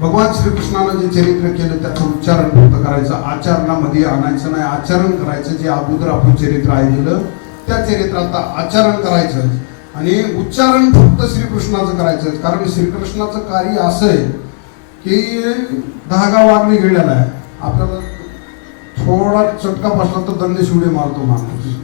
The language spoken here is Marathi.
भगवान श्रीकृष्णानं जे चरित्र केलं त्याचं उच्चारण फक्त करायचं, आचरणामध्ये आणायचं नाही, आचरण करायचं. जे अगोदर आपण चरित्र ऐकलं त्या चरित्रात आचरण करायचं आणि उच्चारण फक्त श्रीकृष्णाचं करायचं. कारण श्रीकृष्णाचं कार्य असं आहे की धागा वागणे गेलेला आहे. आपल्याला थोडा चटका बसला तर दंड शिवडे मारतो माणूस.